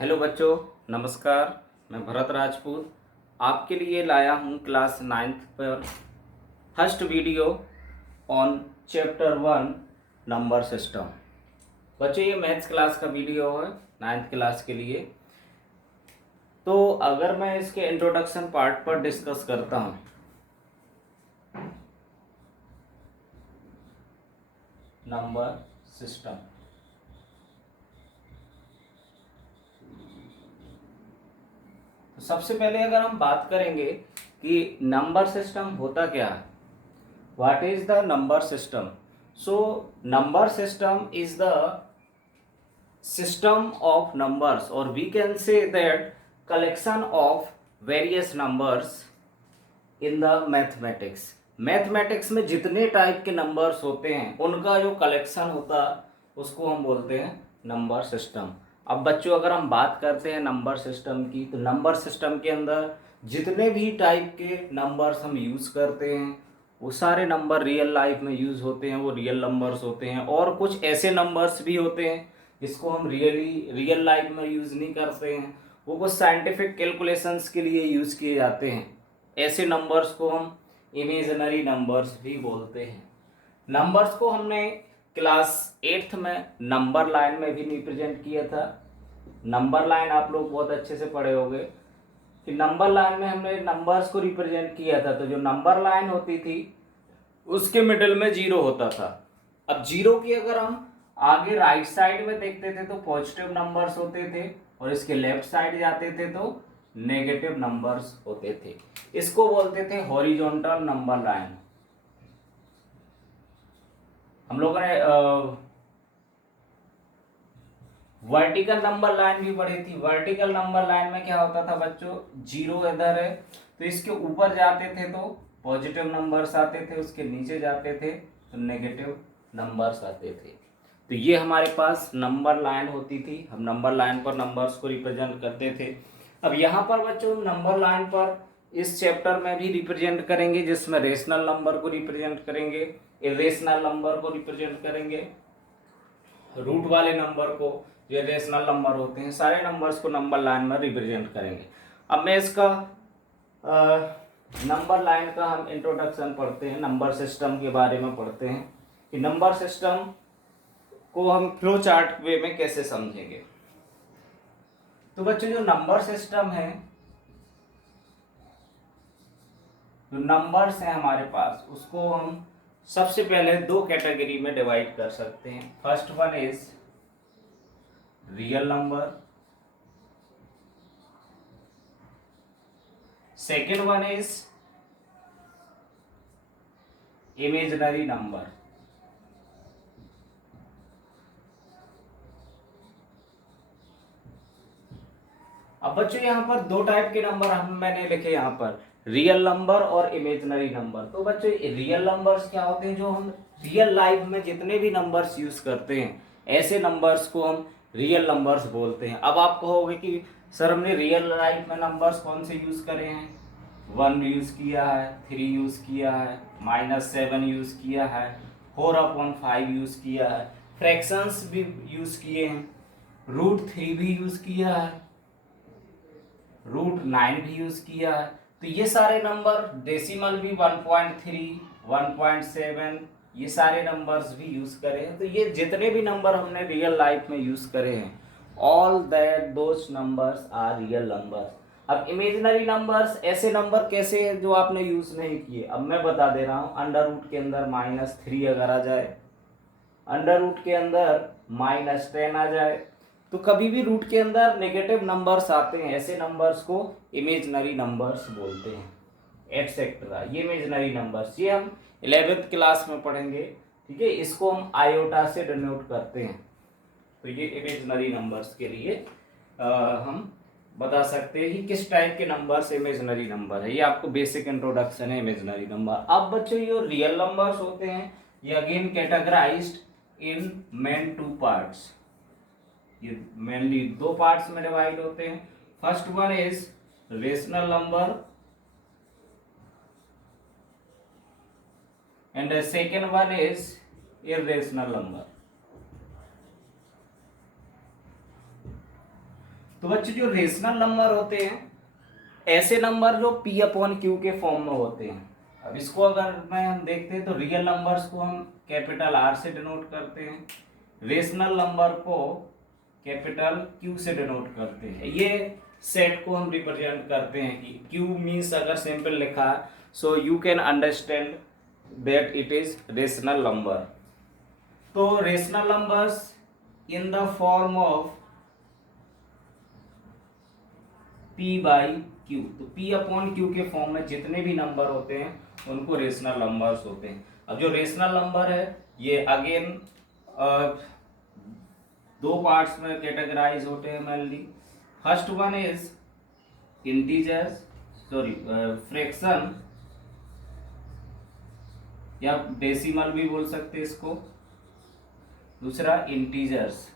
Hello बच्चों, नमस्कार। मैं भरत राजपूत आपके लिए लाया हूँ क्लास नाइन्थ पर first video on chapter 1 number system. बच्चों, ये मैथ्स क्लास का वीडियो है नाइन्थ क्लास के लिए। तो अगर मैं इसके इंट्रोडक्शन पार्ट पर डिस्कस करता हूँ, नंबर सिस्टम। तो सबसे पहले अगर हम बात करेंगे कि नंबर सिस्टम होता क्या है, what is the number system. So number system is the system of numbers, or we can say that collection of various numbers in the mathematics। Mathematics में जितने टाइप के नंबर्स होते हैं उनका जो कलेक्शन होता है उसको हम बोलते हैं नंबर सिस्टम। अब बच्चों, अगर हम बात करते हैं नंबर सिस्टम की, तो नंबर सिस्टम के अंदर जितने भी टाइप के नंबर्स हम यूज़ करते हैं वो सारे नंबर रियल लाइफ में यूज़ होते हैं, वो रियल नंबर्स होते हैं। और कुछ ऐसे नंबर्स भी होते हैं जिसको हम रियल लाइफ में यूज़ नहीं करते हैं, वो कुछ साइंटिफिक कैलकुलेशंस के लिए यूज़ किए जाते हैं। ऐसे नंबर्स को हम इमेजिनरी नंबर्स भी बोलते हैं। नंबर्स को हमने क्लास 8th में नंबर लाइन में भी रिप्रेजेंट किया था। नंबर लाइन आप लोग बहुत अच्छे से पढ़े होंगे कि नंबर लाइन में हमने नंबर्स को रिप्रेजेंट किया था। तो जो नंबर लाइन होती थी उसके मिडिल में जीरो होता था। अब जीरो की अगर हम आगे राइट साइड में देखते थे तो पॉजिटिव नंबर्स होते थे, और इसके लेफ्ट साइड जाते थे तो नेगेटिव नंबर्स होते थे। इसको बोलते थे हॉरिजॉन्टल नंबर लाइन। हम लोगों ने वर्टिकल नंबर लाइन भी पढ़ी थी। वर्टिकल नंबर लाइन में क्या होता था बच्चों, जीरो इधर है तो इसके ऊपर जाते थे तो पॉजिटिव नंबर्स आते थे, उसके नीचे जाते थे तो नेगेटिव नंबर्स आते थे। तो ये हमारे पास नंबर लाइन होती थी। हम नंबर लाइन पर नंबर्स को रिप्रेजेंट करते थे। अब यहाँ पर बच्चों नंबर लाइन पर इस चैप्टर में भी रिप्रेजेंट करेंगे, जिसमें रेशनल नंबर को रिप्रेजेंट करेंगे, इरेशनल नंबर को रिप्रेजेंट करेंगे, रूट वाले नंबर को, जो रेशनल नंबर होते हैं, सारे नंबर्स को नंबर लाइन में रिप्रेजेंट करेंगे। अब मैं इसका नंबर लाइन का हम इंट्रोडक्शन पढ़ते हैं, नंबर सिस्टम के बारे में पढ़ते हैं कि नंबर सिस्टम को हम फ्लो चार्ट वे में कैसे समझेंगे। तो बच्चों, जो नंबर सिस्टम है, जो नंबर्स हैं हमारे पास, उसको हम सबसे पहले दो कैटेगरी में डिवाइड कर सकते हैं। First one is real number, second one is imaginary number. अब बच्चों यहाँ पर दो टाइप के नंबर मैंने लिखे यहाँ पर, रियल नंबर और इमेजिनरी नंबर। तो बच्चों रियल नंबर्स क्या होते हैं, जो हम रियल लाइफ में जितने भी नंबर्स यूज करते हैं ऐसे नंबर्स को हम रियल नंबर्स बोलते हैं। अब आप कहोगे कि सर हमने रियल लाइफ में नंबर्स कौन से यूज करे हैं, 1 यूज किया है, 3 यूज किया है, -7 यूज किया है, 4/5 यूज किया है, फ्रैक्शंस भी यूज किए हैं, √3 भी यूज किया है, √9 भी यूज किया है। तो ये सारे नंबर, डेसिमल भी 1.3, 1.7, ये सारे नंबर्स भी यूज करे हैं। तो ये जितने भी नंबर हमने रियल लाइफ में यूज करे हैं, all that those numbers are real numbers. अब इमेजिनरी नंबर्स ऐसे नंबर कैसे हैं जो आपने यूज नहीं किए। अब मैं बता दे रहा हूँ, अंडर रूट के अंदर -3 अगर आ जाए, अंडर रूट के अंदर -10 आ जाए, तो कभी भी रूट के अंदर नेगेटिव नंबर्स आते हैं, ऐसे नंबर्स को इमेजिनरी नंबर्स बोलते हैं, एटसेट्रा। ये इमेजिनरी नंबर्स ये हम 11th क्लास में पढ़ेंगे, ठीक है। इसको हम आयोटा से डिनोट करते हैं। तो ये इमेजिनरी नंबर्स के लिए हम बता सकते हैं कि किस टाइप के नंबर्स इमेजिनरी नंबर है। ये आपको बेसिक इंट्रोडक्शन है इमेजिनरी नंबर। अब बच्चों ये रियल नंबर्स होते हैं, ये अगेन कैटेगराइज्ड इन मेन 2 पार्ट्स। ये मेनली 2 पार्ट्स में डिवाइड होते हैं। First one is rational number and the second one is irrational number. तो बच्चों जो रेशनल नंबर होते हैं ऐसे नंबर जो P अपॉन Q के फॉर्म में होते हैं। अब इसको अगर हम देखते हैं तो रियल नंबर्स को हम कैपिटल R से डिनोट करते हैं, रेशनल नंबर को कैपिटल Q से डिनोट करते हैं। ये सेट को हम रिप्रेजेंट करते हैं कि Q मीन्स अगर सिंपल लिखा so you can understand that it is rational number. तो rational numbers in the form of P by Q, तो P अपॉन Q के फॉर्म में जितने भी नंबर होते हैं उनको रेशनल नंबर्स होते हैं। अब जो रेशनल नंबर है ये अगेन दो पार्ट्स में कैटेगराइज होते हैं mainly. First one is integers, sorry fraction या डेसिमल भी बोल सकते हैं इसको। दूसरा इंटीजर्स।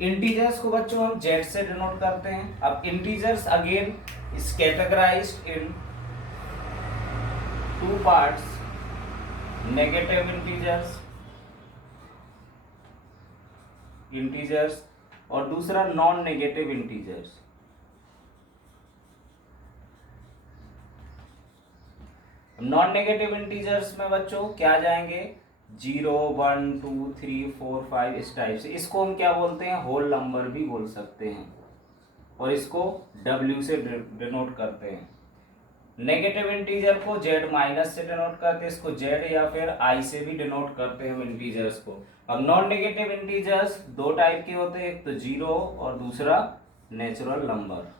इंटीजर्स को बच्चों हम जेड से डिनोट करते हैं। अब integers again is categorised in two parts, negative integers और दूसरा non negative integers. Non negative integers में बच्चों क्या जाएंगे 0, 1, 2, 3, 4, 5 इस टाइप से। इसको हम क्या बोलते हैं होल नंबर भी बोल सकते हैं और इसको W से डिनोट करते हैं। नेगेटिव इंटीजर को Z माइनस से डिनोट करते हैं, इसको Z या फिर I से भी डिनोट करते हैं हम इंटीजर्स को। अब नॉन नेगेटिव इंटीजर्स दो टाइप के होते हैं, एक तो 0 और दूसरा नेचुरल नंबर।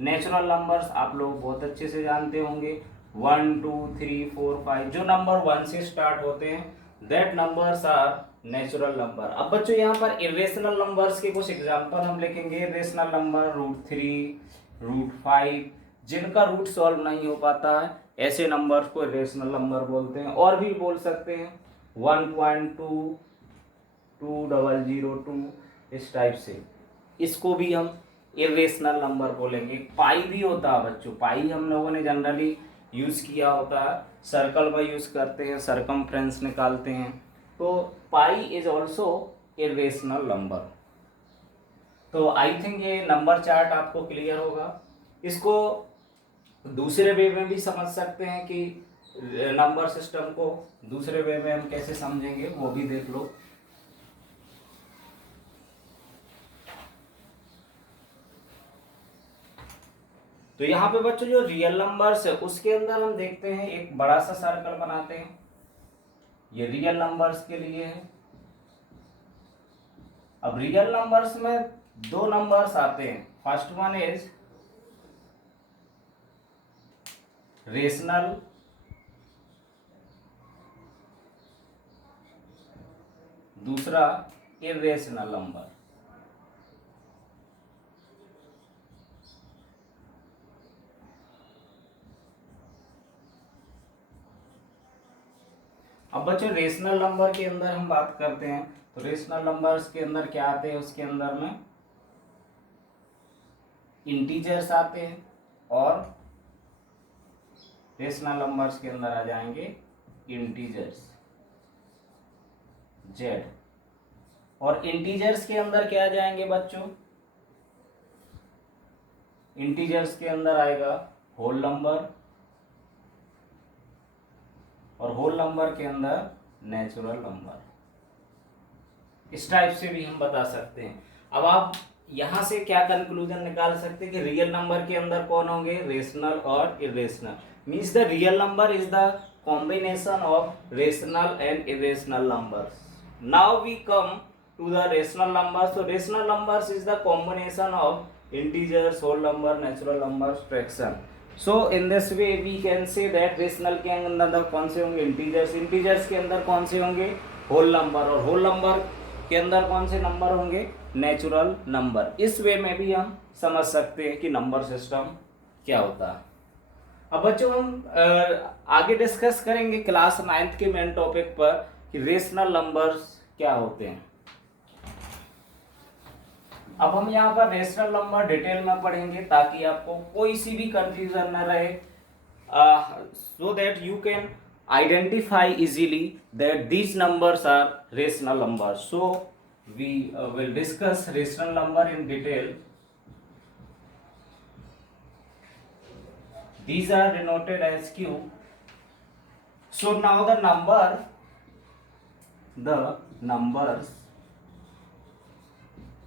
नेचुरल नंबर्स आप लोग बहुत अच्छे से जानते होंगे 1, 2, 3, 4, 5 जो नंबर 1 से स्टार्ट होते हैं that numbers are natural number. अब बच्चों यहाँ पर इरेशनल नंबर्स के कुछ एग्जांपल हम लिखेंगे। इरेशनल नंबर √3, √5 जिनका रूट सॉल्व नहीं हो पाता है ऐसे नंबर्स को इरेशनल नंबर बोलते हैं। और भी बोल सकते हैं 1.2, 2002 इस टाइप से, इसको भी हम इरेशनल नंबर बोलेंगे। पाई भी होता है बच्चों, पाई हम लोगों ने जनरली यूज किया होता है, सर्कल में यूज करते हैं, सरकमफ्रेंस निकालते हैं, तो pi is also irrational number. तो आई थिंक ये नंबर चार्ट आपको क्लियर होगा। इसको दूसरे वे में भी समझ सकते हैं कि नंबर सिस्टम को दूसरे वे में हम कैसे समझेंगे वो भी देख लो। तो यहाँ पे बच्चों जो रियल नंबर्स है उसके अंदर हम देखते हैं एक बड़ा सा सर्कल बनाते हैं, ये रियल नंबर्स के लिए है। अब रियल नंबर्स में दो नंबर्स आते हैं, फर्स्ट वन इज रेशनल दूसरा इरेशनल नंबर। अब बच्चों रेशनल नंबर के अंदर हम बात करते हैं तो रेशनल नंबर्स के अंदर क्या आते हैं, उसके अंदर में इंटीजर्स आते हैं और रेशनल नंबर्स के अंदर आ जाएंगे इंटीजर्स Z, और इंटीजर्स के अंदर क्या आ जाएंगे बच्चों, इंटीजर्स के अंदर आएगा होल नंबर और होल नंबर के अंदर नेचुरल नंबर। इस टाइप से भी हम बता सकते हैं। अब आप यहां से क्या कंक्लूजन निकाल सकते हैं कि रियल नंबर के अंदर कौन होंगे, रेशनल और irrational. Means the real number is the combination of rational and irrational numbers. Now we come to the rational numbers. So rational numbers is the combination of integers, whole number, natural numbers, fraction. So in this way we can say that rational के अंदर कौन से होंगे integers, integers के अंदर कौन से होंगे whole number, और whole number के अंदर कौन से नंबर होंगे नेचुरल नंबर। इस वे में भी हम समझ सकते हैं कि नंबर सिस्टम क्या होता है। अब बच्चों हम आगे डिस्कस करेंगे क्लास 9th के मेन टॉपिक पर कि रेशनल नंबर्स क्या होते हैं। अब हम यहाँ पर रेशनल नंबर डिटेल में पढ़ेंगे ताकि आपको कोई सी भी कंफ्यूजन न रहे, so that you can identify easily that these numbers are rational numbers. So we will discuss rational number in detail. These are denoted as q. So now the numbers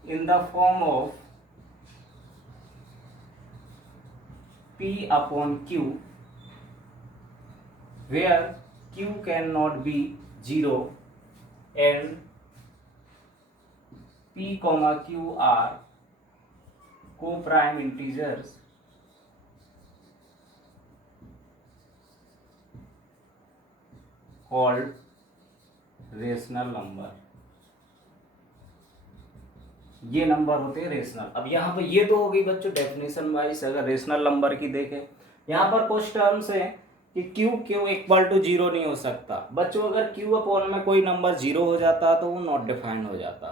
in the form of p upon q, where q cannot be 0 and p comma q are co-prime integers, called rational number. ये number होते हैं rational. अब यहाँ पर ये तो हो गई बच्चों डेफिनेशन वाइज. अगर रेशनल नंबर की देखें, यहाँ पर कुछ टर्म्स हैं कि क्यू क्यू इक्वल टू 0 नहीं हो सकता बच्चों. अगर क्यू अपॉन में कोई नंबर 0 हो जाता तो वो नॉट डिफाइंड हो जाता.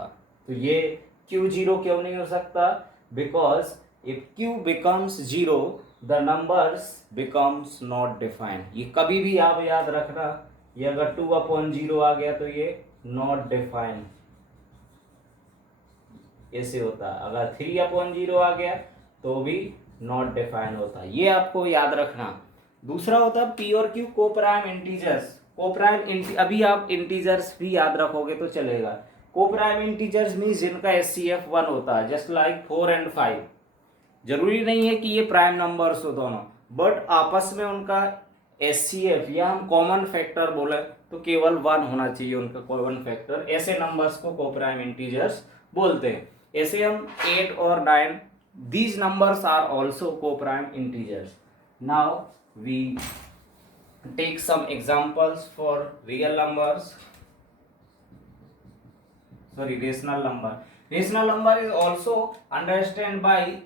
तो ये क्यू 0 क्यों नहीं हो सकता? Because if Q becomes 0 the numbers becomes not defined. ये कभी भी आप याद रखना, ये अगर 2 अपॉन 0 आ गया तो ये नॉट डिफाइंड ऐसे होता. अगर 3 अपॉन 0 आ गया तो भी नॉट डिफाइंड होता. ये आपको याद रखना. दूसरा होता है पी और क्यू को प्राइम इंटीजर्स. को प्राइम अभी आप इंटीजर्स भी याद रखोगे तो चलेगा. को प्राइम इंटीजर्स मीन्स जिनका एचसीएफ 1 होता है, जस्ट लाइक 4 and 5. जरूरी नहीं है कि ये प्राइम नंबर्स हो दोनों, बट आपस में उनका एचसीएफ या हम कॉमन फैक्टर बोले तो केवल 1 होना चाहिए उनका कॉमन फैक्टर. ऐसे नंबर्स को को प्राइम इंटीजर्स बोलते हैं. ऐसे हम 8 और 9, these numbers are also co-prime integers. Now we take some examples for real numbers. Sorry, rational number. Rational number is also understood by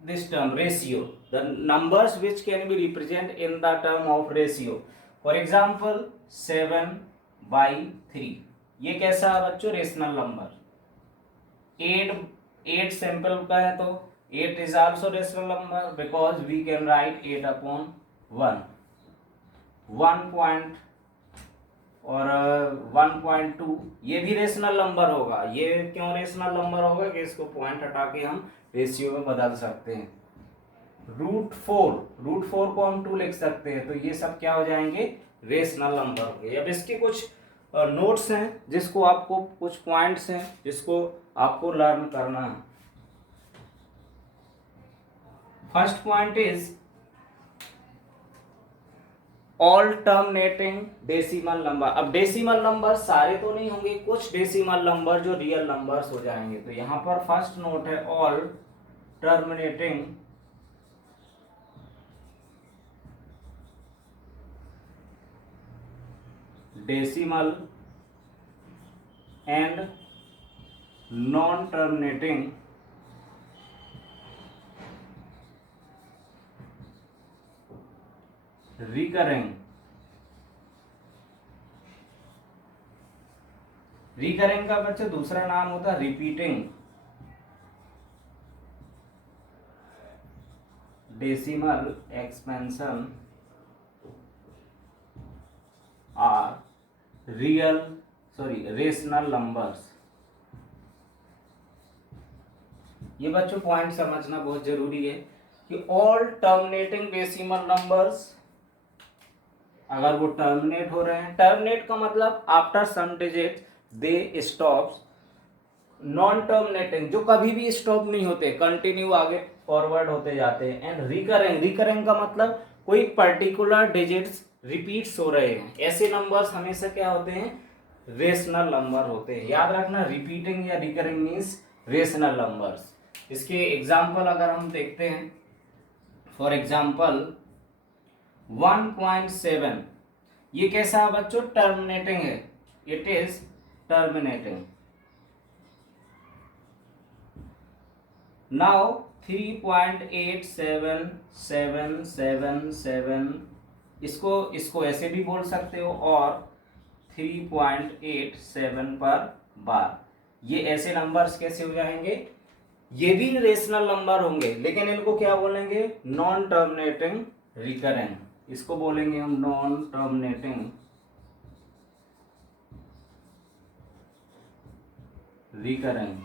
this term ratio. The numbers which can be represented in the term of ratio. For example, 7/3. ये कैसा है बच्चों? Rational number. 8 sample का है तो 8 is also rational number because we can write 8 upon 1. 1 point और 1.2 ये भी रेशनल नंबर होगा. ये क्यों रेशनल नंबर होगा कि इसको पॉइंट हटा के हम रेशियो में बदल सकते हैं. रूट 4 को हम 2 लिख सकते हैं. तो ये सब क्या हो जाएंगे? रेशनल नंबर हो गए. अब इसके कुछ नोट्स हैं जिसको आपको, कुछ पॉइंट्स हैं जिसको आपको लर्न करना है. First point is all terminating decimal number. अब डेसिमल नंबर सारे तो नहीं होंगे, कुछ डेसिमल नंबर जो रियल नंबर्स हो जाएंगे. तो यहां पर फर्स्ट नोट है all terminating decimal and non terminating recurring. Recurring का बच्चे दूसरा नाम होता है repeating decimal expansion are rational numbers. ये बच्चों पॉइंट समझना बहुत जरूरी है कि ऑल टर्मिनेटिंग डेसिमल नंबर्स अगर वो टर्मिनेट हो रहे हैं, टर्मिनेट का मतलब आफ्टर सम डिजिट दे स्टॉप्स. नॉन टर्मिनेटिंग जो कभी भी स्टॉप नहीं होते, कंटिन्यू आगे फॉरवर्ड होते जाते हैं. एंड रिकरिंग का मतलब कोई पर्टिकुलर डिजिट्स रिपीट्स हो रहे हैं. ऐसे नंबर्स हमेशा क्या होते हैं? रेशनल नंबर होते हैं. याद रखना, रिपीटिंग या रिकरिंग मीन्स रेशनल नंबर्स. इसके एग्जाम्पल अगर हम देखते हैं, फॉर एग्जाम्पल 1.7 ये कैसा है बच्चों? टर्मिनेटिंग है. It is terminating. नाउ 3.87777 इसको ऐसे भी बोल सकते हो और 3.87 पर बार. ये ऐसे नंबर्स कैसे हो जाएंगे? ये भी रेशनल नंबर होंगे लेकिन इनको क्या बोलेंगे? Non terminating recurring. इसको बोलेंगे हम नॉन टर्मिनेटिंग रिकरेंट।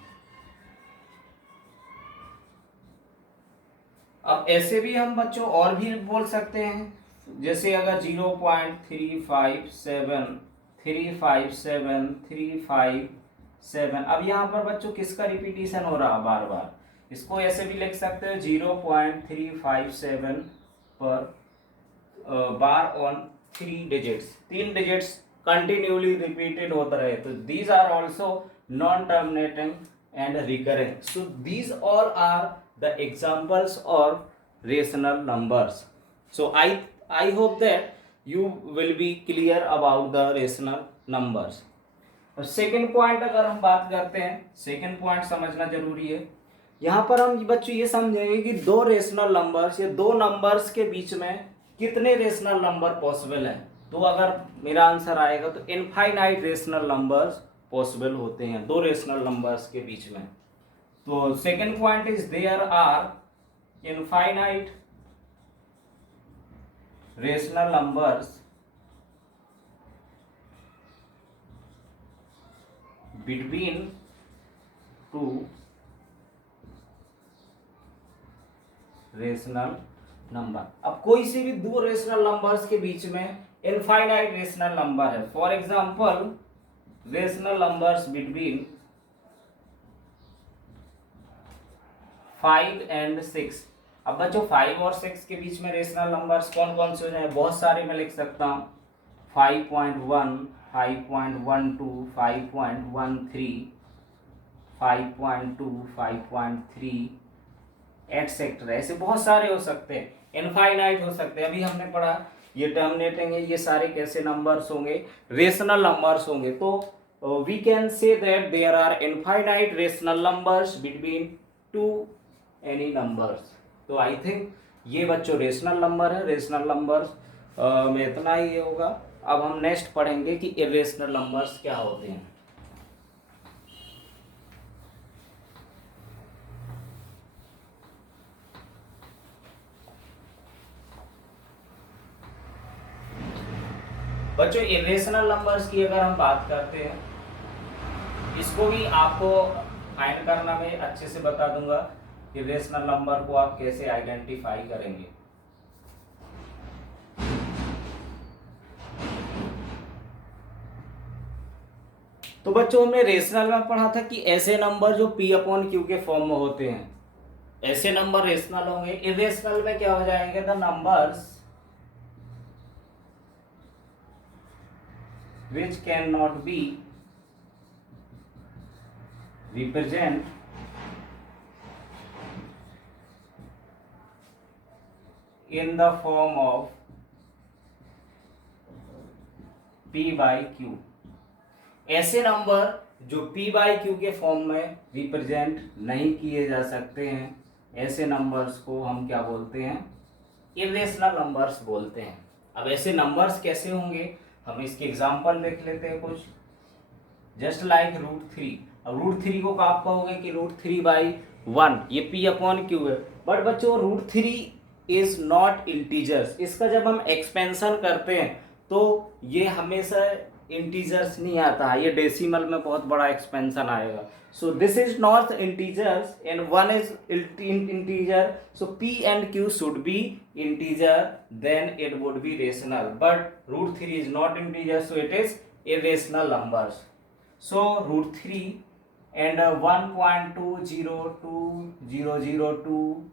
अब ऐसे भी हम बच्चों और भी बोल सकते हैं, जैसे अगर 0.357 अब यहाँ पर बच्चों किसका रिपीटिशन हो रहा बार बार, इसको ऐसे भी लिख सकते हो 0.357 पर bar on 3 digits, 3 digits continuously repeated होता रहे, तो these are also non terminating and recurring. So these all are the examples of rational numbers. So I hope that you will be clear about the rational numbers. और second point अगर हम बात करते हैं, second point समझना जरूरी है। यहाँ पर हम बच्चों ये समझेंगे कि दो रेशनल नंबर्स या दो नंबर्स के बीच में कितने रेशनल नंबर पॉसिबल हैं। तो अगर मेरा आंसर आएगा तो इनफाइनाइट रेशनल नंबर्स पॉसिबल होते हैं दो रेशनल नंबर्स के बीच में। तो second point is there are infinite rational numbers between two rational number. अब कोई सी भी दो रेशनल नंबर्स के बीच में इनफाइनाइट रेशनल नंबर है, for example rational numbers between 5 and 6। अब बच्चों 5 और 6 के बीच में रेशनल नंबर्स कौन कौन से हो जाए, बहुत सारे मैं लिख सकता हूँ 5.1, 5.12, 5.13, 5.2, 5.3 एटसेट्रा, ऐसे बहुत सारे हो सकते हैं, इनफाइनाइट हो सकते हैं। अभी हमने पढ़ा ये टर्मिनेटिंग है, ये सारे कैसे नंबर्स होंगे, रेशनल नंबर्स होंगे। तो we can say that there are infinite rational numbers between two any numbers. तो आई थिंक ये बच्चों रेशनल नंबर है, रेशनल नंबर्स में इतना ही होगा। अब हम नेक्स्ट पढ़ेंगे कि इरेशनल नंबर्स क्या होते हैं। बच्चों इरेशनल नंबर्स की अगर हम बात करते हैं, इसको भी आपको फाइंड करना मैं अच्छे से बता दूंगा कि रेशनल नंबर को आप कैसे आइडेंटिफाई करेंगे। तो बच्चों हमने रेशनल में पढ़ा था कि ऐसे नंबर जो p अपॉन क्यू के फॉर्म में होते हैं, ऐसे नंबर रेशनल होंगे। इरेशनल में क्या हो जाएंगे, the numbers which cannot be represent in the form of p by q। ऐसे नंबर जो p by q के फॉर्म में रिप्रेजेंट नहीं किए जा सकते हैं, ऐसे नंबर्स को हम क्या बोलते हैं, इरेशनल नंबर्स बोलते हैं। अब ऐसे नंबर्स कैसे होंगे, हम इसके एग्जांपल देख लेते हैं कुछ, जस्ट लाइक √3। अब √3 को आप कहोगे कि √3/1, ये p अपॉन क्यू है, बट बच्चों √3 इज नॉट इंटीजर्स। इसका जब हम एक्सपेंशन करते हैं तो ये हमेशा इंटीजर्स नहीं आता है, ये डेसिमल में बहुत बड़ा एक्सपेंशन आएगा। So this is not integers and 1 is integer, so p and q should be integer, then it would be rational, but √3 is not integer, so it is irrational numbers. So √3 and 1.202, 002,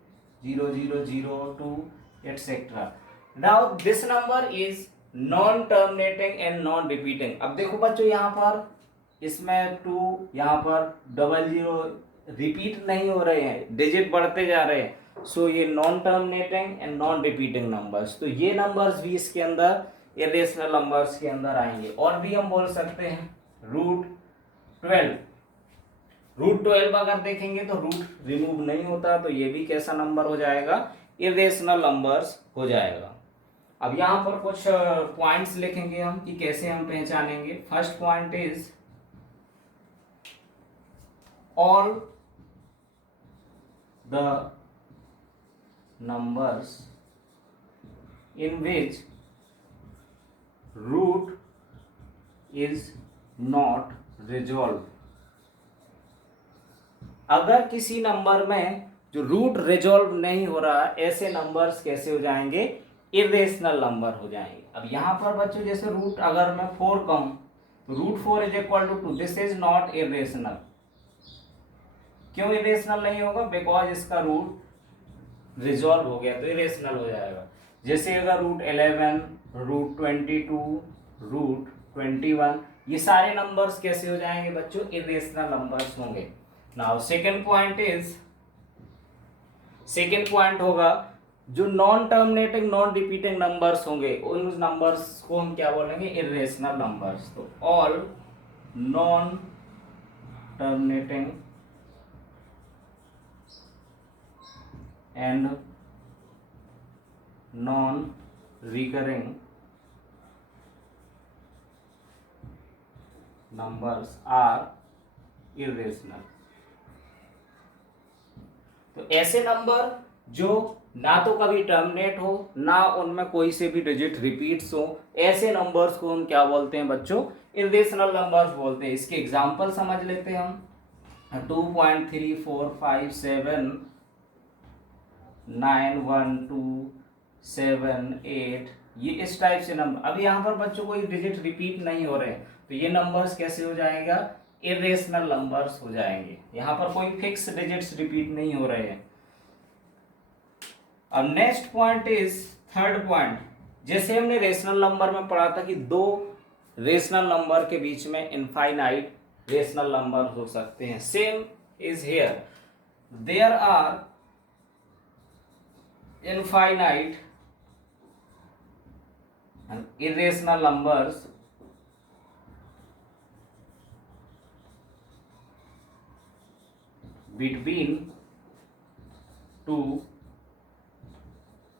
0002 etc. Now this number is non terminating and non repeating. अब देखो बच्चों यहाँ पर इसमें 2, यहाँ पर 00 repeat नहीं हो रहे हैं, डिजिट बढ़ते जा रहे हैं। सो ये non terminating and non repeating numbers, तो ये नंबर्स भी इसके अंदर इरेशनल नंबर्स के अंदर आएंगे। और भी हम बोल सकते हैं √12 अगर देखेंगे तो रूट रिमूव नहीं होता, तो ये भी कैसा नंबर हो जाएगा, इरेशनल नंबर्स हो जाएगा। अब यहाँ पर कुछ पॉइंट्स लिखेंगे हम कि कैसे हम पहचानेंगे। First point is all the numbers in which root is not resolved। अगर किसी नंबर में जो रूट रिजॉल्व नहीं हो रहा, ऐसे नंबर्स कैसे हो जाएंगे? इरेशनल नंबर हो जाएंगे। अब यहाँ पर बच्चों जैसे रूट अगर मैं 4 कहूं तो root 4 is equal to 2, this is not irrational. क्यों इरेशनल नहीं होगा? बिकॉज इसका रूट रिजॉल्व हो गया तो इरेशनल हो जाएगा। जैसे अगर रूट 11, रूट 22, रूट 21, ये सारे नंबर्स कैसे हो जाएंगे बच्चों? इरेशनल नंबर्स होंगे। नाउ सेकेंड पॉइंट होगा जो non terminating non repeating numbers होंगे, उन नंबर्स को हम क्या बोलेंगे? Irrational numbers. तो all non terminating and non recurring numbers are irrational. तो ऐसे नंबर जो ना तो कभी टर्मिनेट हो, ना उनमें कोई से भी डिजिट रिपीट्स हो, ऐसे नंबर्स को हम क्या बोलते हैं बच्चों? इरेशनल नंबर्स बोलते हैं। इसके एग्जांपल समझ लेते हैं हम। 2.3, 4, 5, 7, 9, 1, 2, 7, 8, ये इस टाइप से नंबर। अब यहाँ पर बच्चों कोई डिजिट रिपीट नहीं हो रहे, तो ये नंबर्स कैसे हो जाएगा? इरेशनल नंबर्स हो जाएंगे। यहाँ पर कोई फिक्स डिजिट्स रिपीट नहीं हो रहे हैं। अब next point is third point. जैसे हमने रेशनल नंबर में पढ़ा था कि दो रेशनल नंबर के बीच में इनफाइनाइट रेशनल नंबर हो सकते हैं, same is here. There are infinite and irrational numbers between two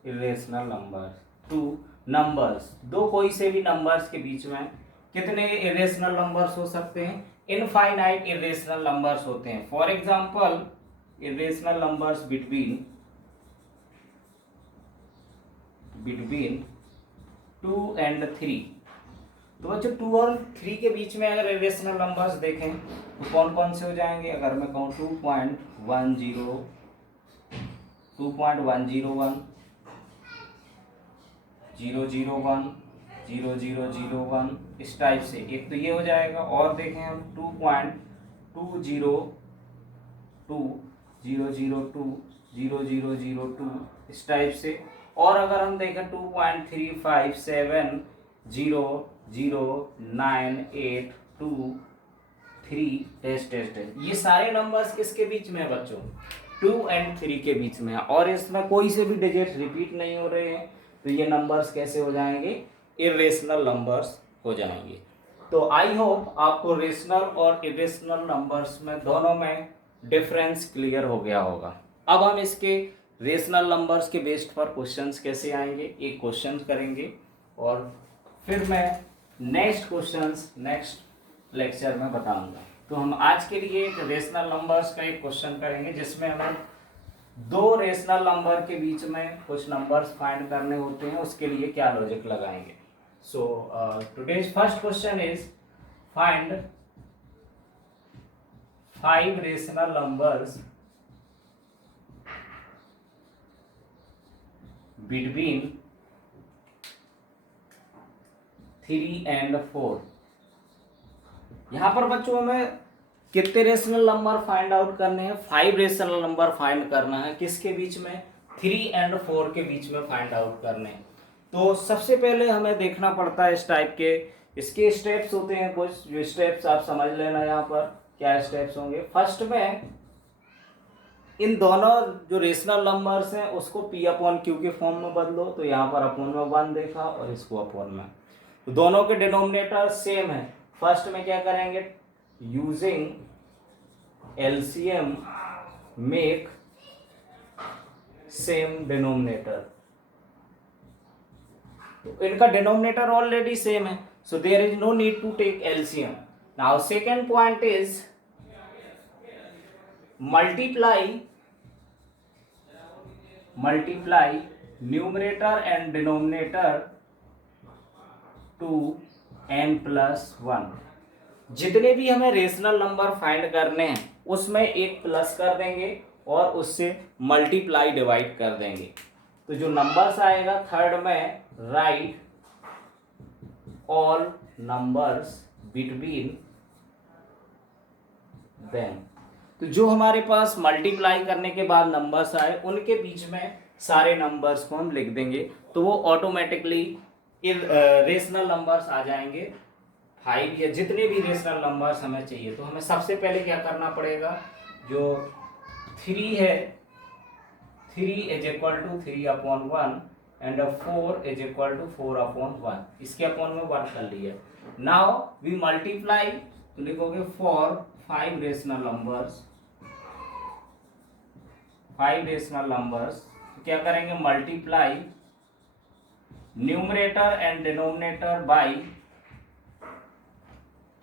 irrational number. Two numbers, दो कोई से भी नंबर्स के बीच में कितने इरेशनल नंबर्स हो सकते हैं? इनफाइनाइट इरेशनल नंबर्स होते हैं। For example irrational numbers between 2 and 3। तो बच्चों 2 और 3 के बीच में अगर इरेशनल नंबर्स देखें तो कौन कौन से हो जाएंगे? अगर मैं कहूँ 2.10, 2.101, 001, 0001, इस टाइप से एक तो ये हो जाएगा। और देखें हम 2.202, 002, 0002, इस टाइप से। और अगर हम देखें 2.357, 00982 टेस्ट ये सारे नंबर्स किसके बीच में है बच्चों? 2 and 3 के बीच में है। और इसमें कोई से भी डिजिट रिपीट नहीं हो रहे हैं, तो ये नंबर्स कैसे हो जाएंगे? इरेशनल नंबर्स हो जाएंगे। तो आई होप आपको रेशनल और इरेशनल नंबर्स में दोनों में डिफरेंस क्लियर हो गया होगा। अब हम इसके रेशनल नंबर्स के बेस्ड पर क्वेश्चंस कैसे आएंगे, एक क्वेश्चन करेंगे और फिर मैं नेक्स्ट क्वेश्चंस नेक्स्ट लेक्चर में बताऊंगा। तो हम आज के लिए एक रेशनल नंबर्स का एक क्वेश्चन करेंगे जिसमें हमें दो रेशनल नंबर के बीच में कुछ नंबर्स फाइंड करने होते हैं, उसके लिए क्या लॉजिक लगाएंगे। So today's first question is find 5 rational numbers between 3 and 4। यहाँ पर बच्चों हमें कितने रेशनल नंबर फाइंड आउट करने हैं? 5 रेशनल नंबर फाइंड करना है। किसके बीच में? 3 and 4 के बीच में फाइंड आउट करने हैं। तो सबसे पहले हमें देखना पड़ता है इस टाइप के, इसके स्टेप्स होते हैं कुछ, जो स्टेप्स आप समझ लेना। यहाँ पर क्या स्टेप्स होंगे? फर्स्ट में इन दोनों जो रेशनल नंबर्स हैं उसको P अपॉन Q के फॉर्म में बदलो। तो यहाँ पर अपॉन में 1 देखा और इसको अपॉन में, तो दोनों के डिनोमिनेटर सेम है। फर्स्ट में क्या करेंगे? Using LCM make same denominator. तो इनका डिनोमिनेटर ऑलरेडी सेम है, so there is no need to take LCM. Now second point is multiply numerator and denominator to n+1। जितने भी हमें रेशनल नंबर फाइंड करने हैं उसमें एक प्लस कर देंगे और उससे मल्टीप्लाई डिवाइड कर देंगे। तो जो नंबर्स आएगा थर्ड में, right all numbers between them. तो जो हमारे पास मल्टीप्लाई करने के बाद नंबर्स आए उनके बीच में सारे नंबर्स को हम लिख देंगे, तो वो ऑटोमेटिकली रेशनल नंबर्स आ जाएंगे 5 या जितने भी रेशनल नंबर्स हमें चाहिए। तो हमें सबसे पहले क्या करना पड़ेगा, जो 3 है 3 is equal to 3/1 and 4 is equal to 4/1, इसके अपॉन में 1 कर लिया। नाउ वी मल्टीप्लाई, तो लिखोगे for 5 rational numbers, 5 rational numbers क्या करेंगे, multiply numerator and denominator by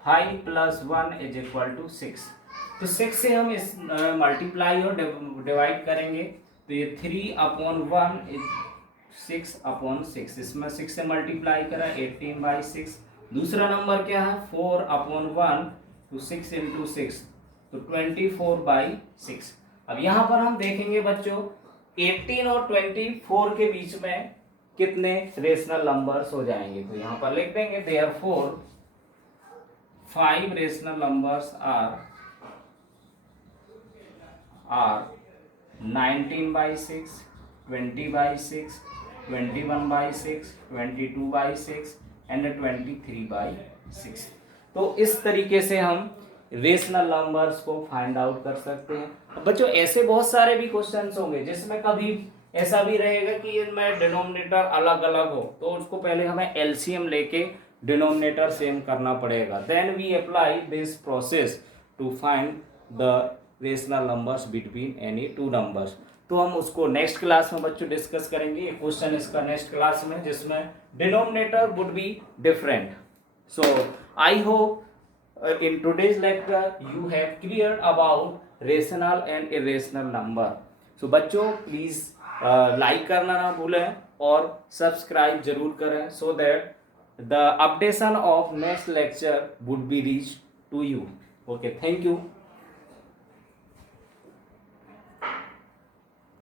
5 + 1 is equal to 6। तो 6 से हम इस मल्टीप्लाई और डिवाइड करेंगे, तो ये 3/1 6/6, इसमें 6 से मल्टीप्लाई करा 18/6। दूसरा नंबर क्या है 4/1, तो 6 × 6, तो 24/6। अब यहाँ पर हम देखेंगे बच्चों 18 और 24 के बीच में कितने रेशनल नंबर्स हो जाएंगे, तो यहाँ पर लिख देंगे therefore 5 rational numbers are 19/6, 20/6, 21/6, 22/6 and 23/6। तो इस तरीके से हम रेशनल नंबर्स को फाइंड आउट कर सकते हैं। बच्चों ऐसे बहुत सारे भी क्वेश्चंस होंगे जिसमें कभी ऐसा भी रहेगा कि इनमें डिनोमिनेटर अलग अलग हो, तो उसको पहले हमें एलसीएम लेके डिनोमिनेटर सेम करना पड़ेगा। Then we apply this process to find the rational numbers between any two numbers. तो हम उसको नेक्स्ट क्लास में बच्चों डिस्कस करेंगे। ये क्वेश्चन इसका नेक्स्ट क्लास में जिसमें denominator would be different. So I hope in today's lecture you have cleared about rational and irrational number. So बच्चों प्लीज लाइक करना ना भूलें और सब्सक्राइब जरूर करें, so that the updation of next lecture would be reached to you. Okay, thank you.